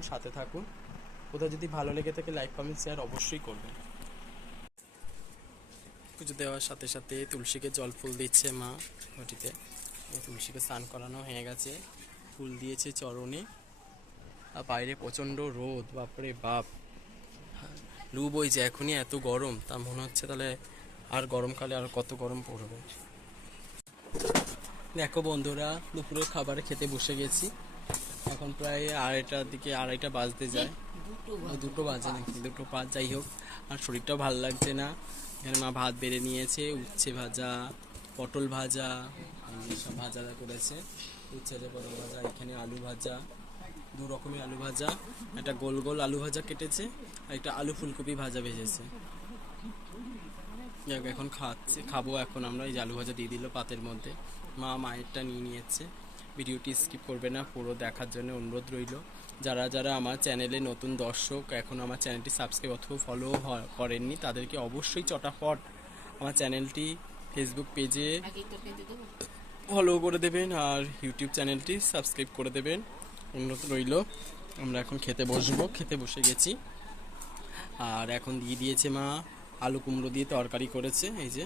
থাকুন সাথে থাকুন। কোথাও যদি ভালো লেগে থাকে লাইক কমেন্ট শেয়ার অবশ্যই করবেন। পুজো দেওয়ার সাথে সাথে তুলসীকে জল ফুল দিচ্ছে মা ঘটিতে। তুলসীকে স্নান করানো হয়ে গেছে। ফুল দিয়েছে চরণে। আর বাইরে প্রচণ্ড রোদ, বাপরে বাপ। লু বইছে এখনই এত গরম, তা মনে হচ্ছে তাহলে আর গরমকালে আর কত গরম পড়বে। দেখো বন্ধুরা, দুপুরের খাবারে খেতে বসে গেছি। এখন প্রায় আড়াইটার দিকে আড়াইটা বাজতে যায়। দুটো বাজে। নাকি? দুটো পাঁচ যাই হোক আর শরীরটাও ভালো লাগছে না। এখানে মা ভাত বেড়ে নিয়েছে উচ্ছে ভাজা পটল ভাজা সব ভাজা করেছে। উচ্ছে ভাজা পটল ভাজা এখানে আলু ভাজা দু রকমের আলু ভাজা। একটা গোল গোল আলু ভাজা কেটেছে আর একটা আলু ফুলকপি ভাজা ভেজেছে। যাক এখন খাচ্ছে খাব এখন আমরা। এই যে আলু ভাজা দিয়ে দিল পাতের মধ্যে। মা মায়েরটা নিয়ে নিয়েছে। ভিডিওটি স্কিপ করবে না, পুরো দেখার জন্য অনুরোধ রইল। যারা যারা আমার চ্যানেলে নতুন দর্শক, এখন আমার চ্যানেলটি সাবস্ক্রাইব অথবা ফলো করেননি, তাদেরকে অবশ্যই চটাফট আমার চ্যানেলটি ফেসবুক পেজে ফলো করে দেবেন আর ইউটিউব চ্যানেলটি সাবস্ক্রাইব করে দেবেন। অনুরোধ রইল, আমরা এখন খেতে বসবো, খেতে বসে গেছি। আর এখন দিয়ে দিয়েছে মা আলু কুমড়ো দিয়ে তরকারি করেছে, এই যে।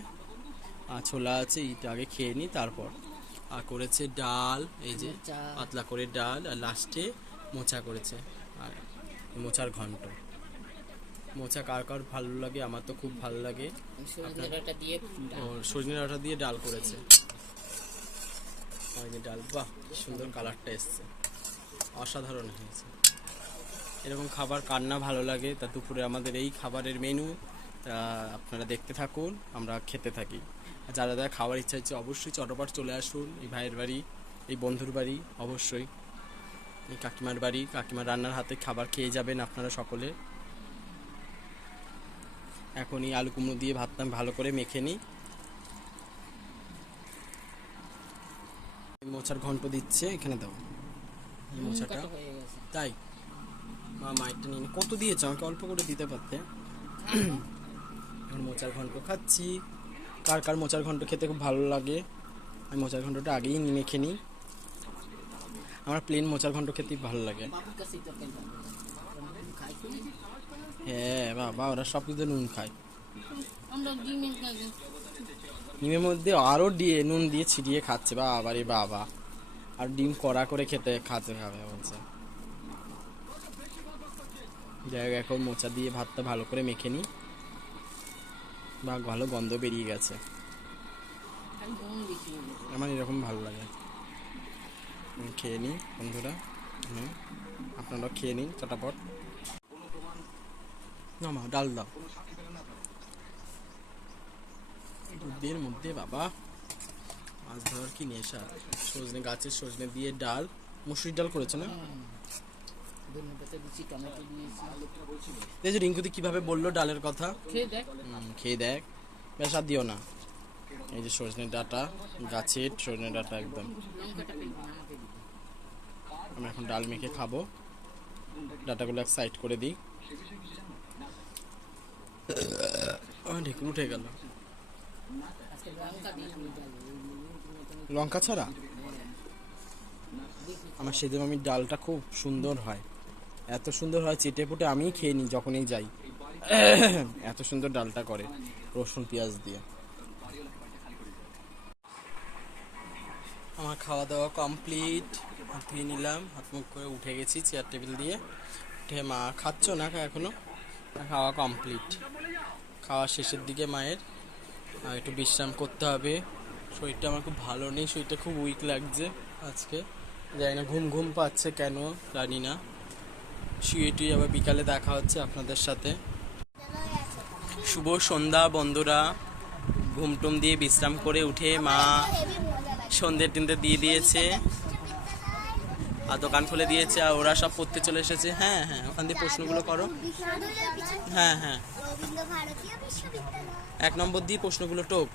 আর ছোলা আছে, এইটা আগে খেয়ে নিই তারপর। আর করেছে ডাল এই যে পাতলা করে ডাল আর লাস্টে মোচা করেছে। আর মোচার ঘন্ট। মোচা কার কার ভালো লাগে আমার তো খুব ভালো লাগে। সজনে ডাঁটা দিয়ে ডাল। করেছে। যে ডাল বাহ সুন্দর কালারটা এসছে। অসাধারণ হয়েছে। এরকম খাবার কার না ভালো লাগে তা দুপুরে আমাদের এই খাবারের মেনু তা আপনারা দেখতে থাকুন আমরা খেতে থাকি। যারা যারা খাওয়ার ইচ্ছা হচ্ছে অবশ্যই চটপট চলে আসুন এই ভাইয়ের বাড়ি এই বন্ধুর বাড়ি অবশ্যই। এই কাকিমার বাড়ি কাকিমার রান্নার হাতে খাবার খেয়ে যাবেন আপনারা সকলে। এখন এই আলু কুমড়ো দিয়ে ভাতটা ভালো করে মেখে নিই। মোচার ঘন্ট দিচ্ছে এখানে দাও। এই মোচাটা। তাই? মা মাইকটা নিয়ে কত দিয়েছে? আমাকে অল্প করে দিতে পারতে। এখন মোচার ঘন্ট খাচ্ছি। কার কার মোচার ঘন্ট খেতে খুব ভালো লাগে আমি মোচার ঘন্টটা আগেই মেখে নিই। আমার প্লেন মোচার ঘন্ট খেতে ভালো লাগে। হ্যাঁ বাবা ওরা সব কিছু নুন খায়। ডিমের মধ্যে আরও দিয়ে নুন দিয়ে ছিটিয়ে খাচ্ছে বাবা রে বাবা। আর ডিম কড়া করে খেতে খাতে খাবে বলছে। যাই হোক এখন মোচা দিয়ে ভাতটা ভালো করে মেখে নিই। বা ভালো গন্ধ বেরিয়ে গেছে। আমার এরকম ভালো লাগে। খেয়ে নিই বন্ধুরা। হুম আপনারা খেয়ে নিন চটাপট। না মা ডাল দাও। দুধের মধ্যে বাবা মাছ ধরার কি নেশা? সজনে গাছের সজনে দিয়ে ডাল। মুসুরির ডাল করেছে না? ধনে পাতা দিচ্ছি টমেটো দিয়েছি এই যে রিঙ্কুদি কীভাবে বলল ডালের কথা? খেয়ে দেখ। খেয়ে দেখ। বেশ দিও না। এই যে সজনে ডাটা গাছের সজনে ডাটা একদম। আমি এখন ডাল মেখে খাব। ডাটাগুলো এক সাইড করে দিই। ঢেকুর উঠে গেল। লঙ্কা ছাড়া? আমার সেদিন আমি ডালটা খুব সুন্দর হয়। এত সুন্দর হয় চেটে পুটে আমিই খেয়ে নিই যখনই যাই। এত সুন্দর ডালটা করে রসুন, পেঁয়াজ দিয়ে। আমার খাওয়া দাওয়া কমপ্লিট ধুয়ে নিলাম, হাত মুখ করে উঠে গেছি চেয়ার টেবিল দিয়ে। উঠে মা খাচ্ছ না এখনও? খাওয়া কমপ্লিট। খাওয়া শেষের দিকে মায়ের। আর একটু বিশ্রাম করতে হবে। শরীরটা আমার খুব ভালো নেই, শরীরটা খুব উইক লাগছে আজকে। জানি না, ঘুম ঘুম পাচ্ছে কেন, জানি না। শুয়ে টুয়ে আবার বিকালে দেখা হচ্ছে আপনাদের সাথে। শুভ সন্ধ্যা বন্ধুরা। ঘুম টুম দিয়ে বিশ্রাম করে উঠে মা সন্ধ্যে টিন্দে দিয়ে দিয়েছে। আর দোকান খুলে দিয়েছে আর ওরা সব পড়তে চলে এসেছে। হ্যাঁ হ্যাঁ ওখান দিয়ে প্রশ্নগুলো করো। হ্যাঁ হ্যাঁ। এক নম্বর দিয়ে প্রশ্নগুলো খবর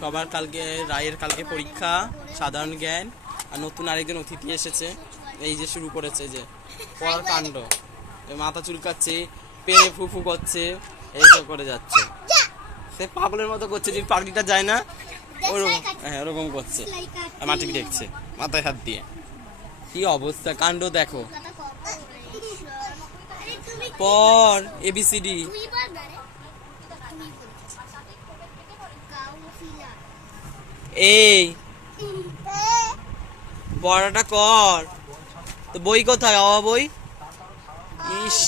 সবার কালকে, রায়ের কালকে পরীক্ষা, সাধারণ জ্ঞান, আর নতুন আরেকজন অতিথি এসেছে। এই যে শুরু করেছে যে পড়ার কাণ্ড। মাথা চুলকাচ্ছে পেনে ফুফু করছে এইসব করে যাচ্ছে। সে পাগলের মতো করছে যে পাগড়িটা যায় না ওরকম হ্যাঁ ওরকম করছে। মাটি দেখছে মাথায় হাত দিয়ে। কি অবস্থা কাণ্ড দেখো। পর এবিসিডি এই। পড়াটা কর। তো বই কোথায়? অবা বই? ইস।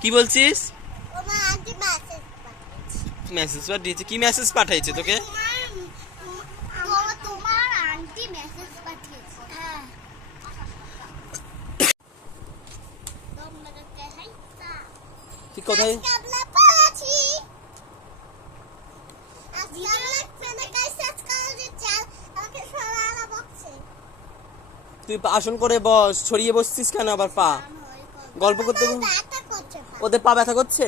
কি বলছিস? মেসেজ পাঠিয়েছে। কি মেসেজ পাঠাইছে তোকে? তোমার তোমার আন্টি মেসেজ পাঠিয়েছে হ্যাঁ তোমাকে হাইতা তুই কোথায় তুই আসন করে বস ছড়িয়ে বসছিস কেন আবার পা? গল্প করতে ওদের পা ব্যথা করছে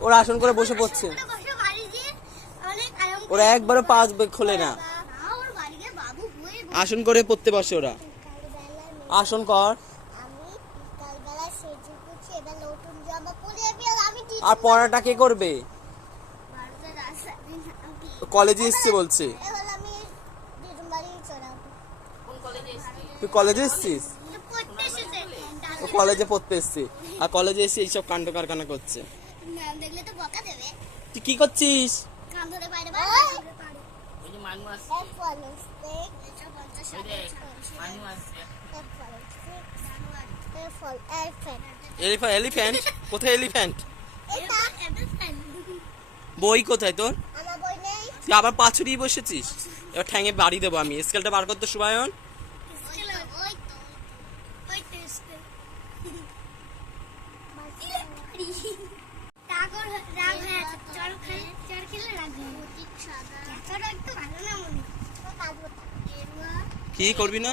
ওরা আসন করে বসে পড়ছে। ওরা একবারও পা খোলে না। আসন করে পড়তে বসে ওরা। আসন কর। আর পড়াটা কে করবে? কলেজে এসছে বলছে কোন কলেজে এসছি তুই কলেজে এসছিস? ও কলেজে পড়তে এসছে। আর কলেজে এসে এইসব কাণ্ড কারখানা করছে। তুই কি করছিস? এলিফ্যান্ট? কোথায় এলিফ্যান্ট? বই কোথায় তোর? তুই আবার পা ছড়িয়ে বসেছিস? এবার ঠ্যাঙে বাড়ি দেবো আমি। স্কেলটা বার করতে সুবায়ন? কি করবি না?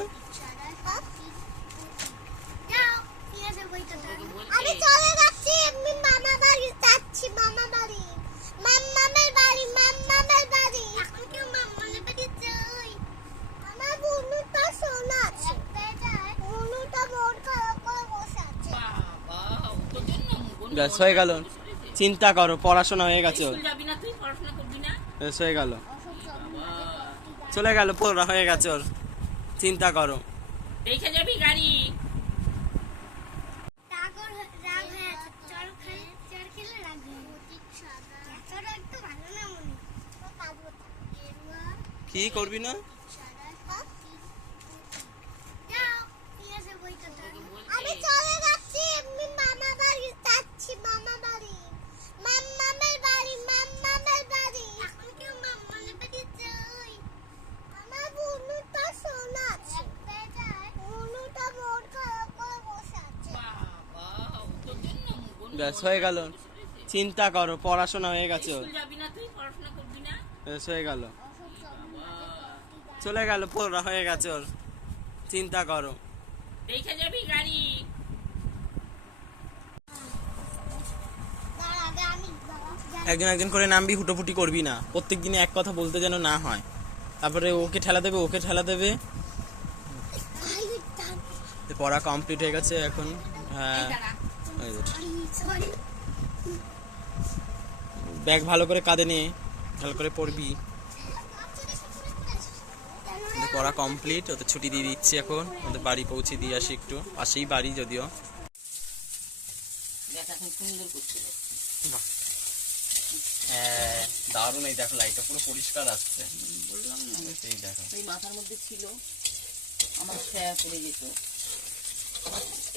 আমি চলে যাচ্ছি আমি মামা বাড়ি যাচ্ছি মামা বাড়ি। মাম্মামের বাড়ি মাম্মামের বাড়ি এখন কেউ মাম্মামের বাড়ি যাই আমার বুনুটা সোনা আছে বুনুটা মন খারাপ করে বসে আছে বাবা ও তোর জন্য বোন ব্যাস হয়ে গেল। চিন্তা করো পড়াশোনা হয়ে গেছে। ওর স্কুল যাবি না তুই? পড়াশোনা করবি না? ব্যাস হয়ে গেল। চলে গেল পড়া হয়ে গেছে ওর। চিন্তা করো। দেখে যাবি গাড়ি? টাগর রাগ হয়ে আছে। চল খাই চল খেলে রাগ সাদা একটু ভালো না মনে? গেরুয়া। কি করবি না? আমি চলে মামা বাড়ি। মাম্মামের বাড়ি মাম্মামের বাড়ি। এখন কেউ মাম্মামের বাড়ি যাই। আমার বুনুটা সোনা আছে। বুনুটা মন খারাপ করে বসে আছে। ব্যাস হয়ে গেল। চিন্তা করো পড়াশোনা হয়ে গেছে ওর। স্কুল যাবি না তুই? পড়াশোনা করবি না? ব্যাস হয়ে গেল। চলে গেল পড়া হয়ে গেছে ওর। চিন্তা করো। দেখে যাবি গাড়ি তার আগে আমি একজন একজন করে নামবি হুটোপুটি করবি না। প্রত্যেক দিনে এক কথা বলতে যেন না হয়। তারপরে ওকে ঠেলা দেবে ওকে ঠেলা দেবে। পড়া কমপ্লিট হয়ে গেছে এখন। হ্যাঁ। ব্যাগ ভালো করে কাঁধে নে ভালো করে পড়বি পড়া কমপ্লিট ওদের ছুটি দিয়ে দিচ্ছি এখন। ওদের বাড়ি পৌঁছে দিয়ে আসি একটু। পাশেই বাড়ি যদিও। এখন সুন্দর। হ্যাঁ দারুণ এই দেখো লাইটটা পুরো পরিষ্কার আসছে। বললাম না। এই দেখো। এই মাথার মধ্যে ছিল আমার ছায়া পড়ে যেত।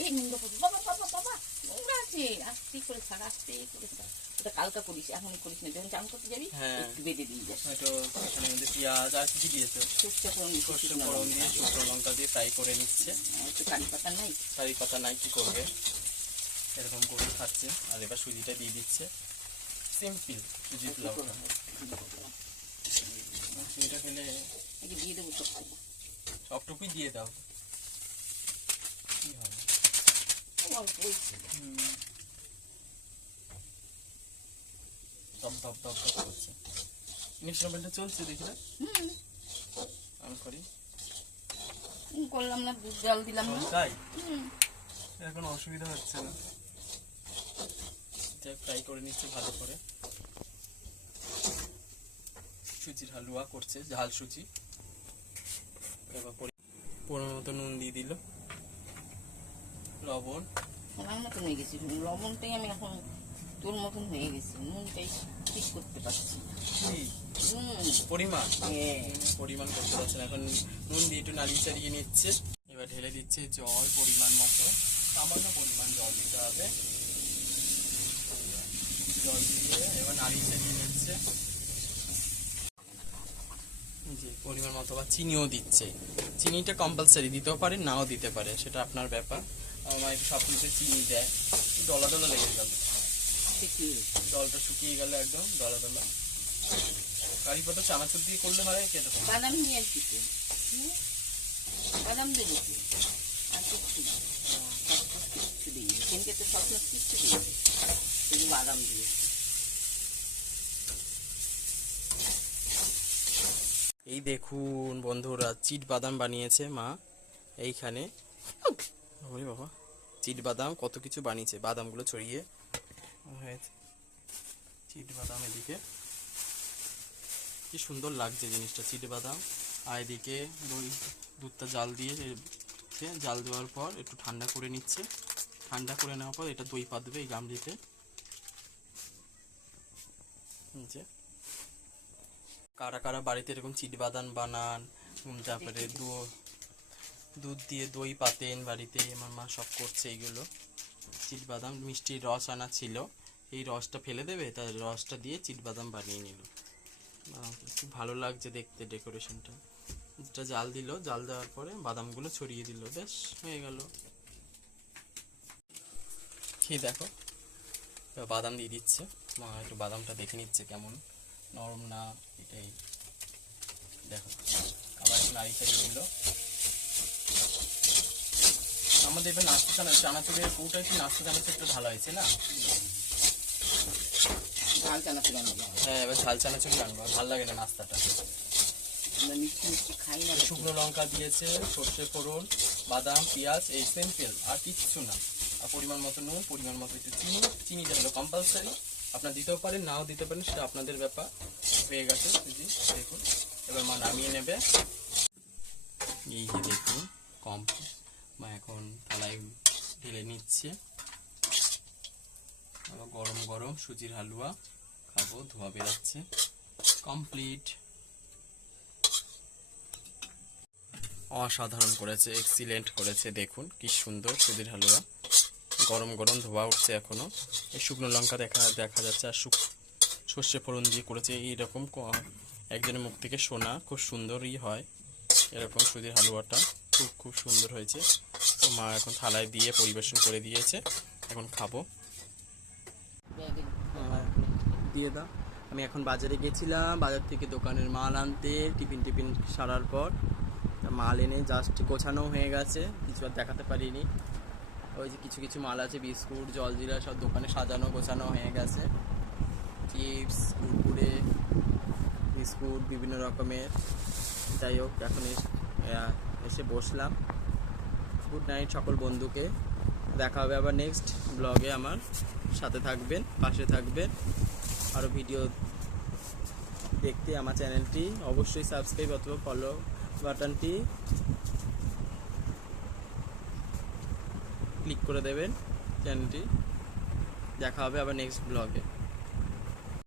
এই নোংরা পড়ে বাবা বাবা বাবা নোংরা আছে। আস্তে করে ছাড় আস্তে করে ছাড়। ওটা কালকা করিস এখন করিস না। যখন চান করতে যাবি হ্যাঁ। একটু বেঁধে দিয়ে যাস। হয়তো এখানের মধ্যে পেঁয়াজ আর কি দিয়েছ। সরষে ফোড়ন সর্ষে ফোড়ন দিয়ে শুকনো লঙ্কা দিয়ে ফ্রাই করে নিচ্ছে। হ্যাঁ, একটু কারি পাতা নাই। নাই কি করবে? এরকম করে খাচ্ছে। আর এবার সুজিটা দিয়ে দিচ্ছে। সিম্পল সুজি পোলাওটা সুজিটা খেলে দিয়ে দেবো সবটুকুই দিয়ে দাও। কি হবে? চলছে দেখি না? হুম, করি। করলাম না দুধ জল দিলাম না। তাই? এখন অসুবিধা হচ্ছে না। ফ্রাই করে নিচ্ছে ভালো করে। সুজির হালুয়া করছে ঝাল সুজি। এবার পরি- পরিমাণ মতো নুন দিয়ে দিল। লবণ। সোনার মতন হয়ে গেছি। লবণটাই আমি এখন তোর মতন হয়ে গেছি। নুনটাই ঠিক করতে পারছি পরিমাণ? হ্যাঁ। পরিমাণ করতে পারছে না। এখন নুন দিয়ে একটু নাড়িয়ে চাড়িয়ে নিচ্ছে। এবার ঢেলে দিচ্ছে জল পরিমাণ মতো। সামান্য পরিমাণ জল দিতে হবে। জল দিয়ে এবার নাড়িয়ে চাড়িয়ে নিচ্ছে জি পরিমাণ মতো বা চিনিও দিচ্ছে। চিনিটা কম্পালসারি দিতেও পারে নাও দিতে পারে সেটা আপনার ব্যাপার। আমার সব কিছু চিনি দেয়। দলা দলা লেগে গেল। জলটা শুকিয়ে গেল একদম দলা দলা কারি পাতা চানাচুর দিয়ে করলে হয় কীরকম বাদাম নিয়ে তো হুম? বাদাম দেবো কি আর কিচ্ছু না। সব কিচ্ছু দিই স্বপ্ন দিই বাদাম দিয়ে। এই দেখুন বন্ধুরা, চিট বাদাম বানিয়েছে মা, এইখানে। বাবা, চিট বাদাম, কত কিছু বানিয়েছে, বাদামগুলো ছড়িয়ে। হয়েছে। চিট বাদাম এদিকে। কি সুন্দর লাগছে জিনিসটা, চিট বাদাম। আর এদিকে দই দুধটা জাল দিয়ে জাল দেওয়ার পর একটু ঠান্ডা করে নিচ্ছে। ঠান্ডা করে নেওয়ার পর এটা দই পাতবে এই গামলিতে। যে কারা কারা বাড়িতে এরকম চিট বাদাম বানান তারপরে দু- দুধ দিয়ে দই পাতেন বাড়িতে আমার মা সব করছে এইগুলো চিট বাদাম মিষ্টির রস আনা ছিল। এই রসটা ফেলে দেবে তার রসটা দিয়ে চিট বাদাম বানিয়ে নিল। খুব ভালো লাগছে দেখতে ডেকোরেশনটা। এটা জাল দিল জাল দেওয়ার পরে বাদামগুলো ছড়িয়ে দিল। বেশ হয়ে গেল। খেয়ে দেখো। বাদাম দিয়ে দিচ্ছে। মা একটু বাদামটা দেখে নিচ্ছে কেমন। নরম না এটাই। দেখো আবার একটু চাড়িয়ে দিল। আমাদের এবার নাস্তা চানা চানাচুরের কৌটা কি নাস্তা চানাচুর একটু ভালো হয়েছে না? হ্যাঁ এবার ঝাল চানাচুর আনব। ভালো লাগে না নাস্তাটা। শুকনো লঙ্কা দিয়েছে সর্ষে ফোড়ন বাদাম পেঁয়াজ এই সিম্পল আর কিচ্ছু না। আর পরিমাণ মতো নুন, পরিমাণ মতো একটু চিনি। চিনিটা হলো কম্পালসারি আপনার দিতেও পারেন, নাও দিতে পারেন, সেটা আপনাদের ব্যাপার। হয়ে গেছে সুজি দেখুন। এবার মা নামিয়ে নেবে। এই যে দেখুন, কম। মা এখন থালায় ঢেলে নিচ্ছে। গরম গরম সুজির হালুয়া খাব, ধোয়া বেরাচ্ছে। কমপ্লিট। অসাধারণ করেছে, এক্সিলেন্ট করেছে, দেখুন, কি সুন্দর সুজির হালুয়া। গরম গরম ধোয়া উঠছে এখনও। এই শুকনো লঙ্কা দেখা দেখা যাচ্ছে আর শুক সর্ষে ফোড়ন দিয়ে করেছে। এইরকম একজনের মুখ থেকে শোনা খুব সুন্দরই হয়। এরকম সুজির হালুয়াটা খুব খুব সুন্দর হয়েছে। তো মা এখন থালায় দিয়ে পরিবেশন করে দিয়েছে। এখন খাব। দিয়ে দাও। আমি এখন বাজারে গেছিলাম। বাজার থেকে দোকানের মাল আনতে। টিফিন টিফিন সারার পর। মাল এনে জাস্ট গোছানো হয়ে গেছে। কিছু আর দেখাতে পারিনি। ওই যে কিছু কিছু মাল আছে, বিস্কুট জলজিরা সব দোকানে সাজানো, গোছানো হয়ে গেছে। চিপস, কুরকুরে, বিস্কুট, বিভিন্ন রকমের। যাই হোক, এখন এসে বসলাম। গুড নাইট সকল বন্ধুকে। দেখা হবে আবার নেক্সট ব্লগে আমার। সাথে থাকবেন, পাশে থাকবেন। আরও ভিডিও দেখতে আমার চ্যানেলটি। অবশ্যই সাবস্ক্রাইব অথবা ফলো বাটনটি ক্লিক করে দেবেন চ্যানেলটি দেখা হবে আবার নেক্সট ব্লগে